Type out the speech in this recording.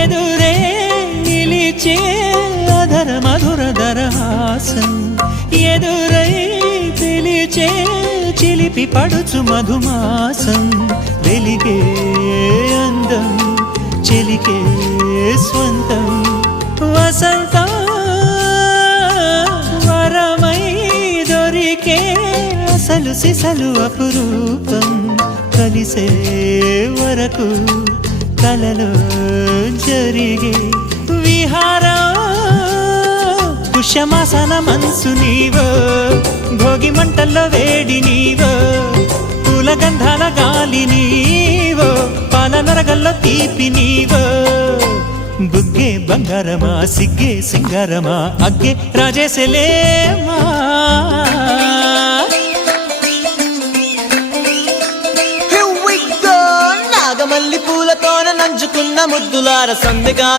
ఎదురే నిలిచే అధర మధుర దరహాసం ఎదురై పిలిచే చిలిపి పడుచు మధుమాసం వెలిగే అందం చెలికే స్వంతం వసంతం వరమై దొరికే అసలు సిసలు అపురూపం కలిసే వరకు కలలో జరిగే విహారం పుష్యమాసన మనసు నీవో భోగి మంటల్లో వేడి నీవో పూల గంధాల గాలి నీవో పాల నరగల్లో తీపి నీవో బుగ్గే బంగారమా సిగ్గే సింగారమా అగ్గే రాజేసలేమా నాగమల్లి పూలతోన నంచుకున్న ముద్దులార సందగా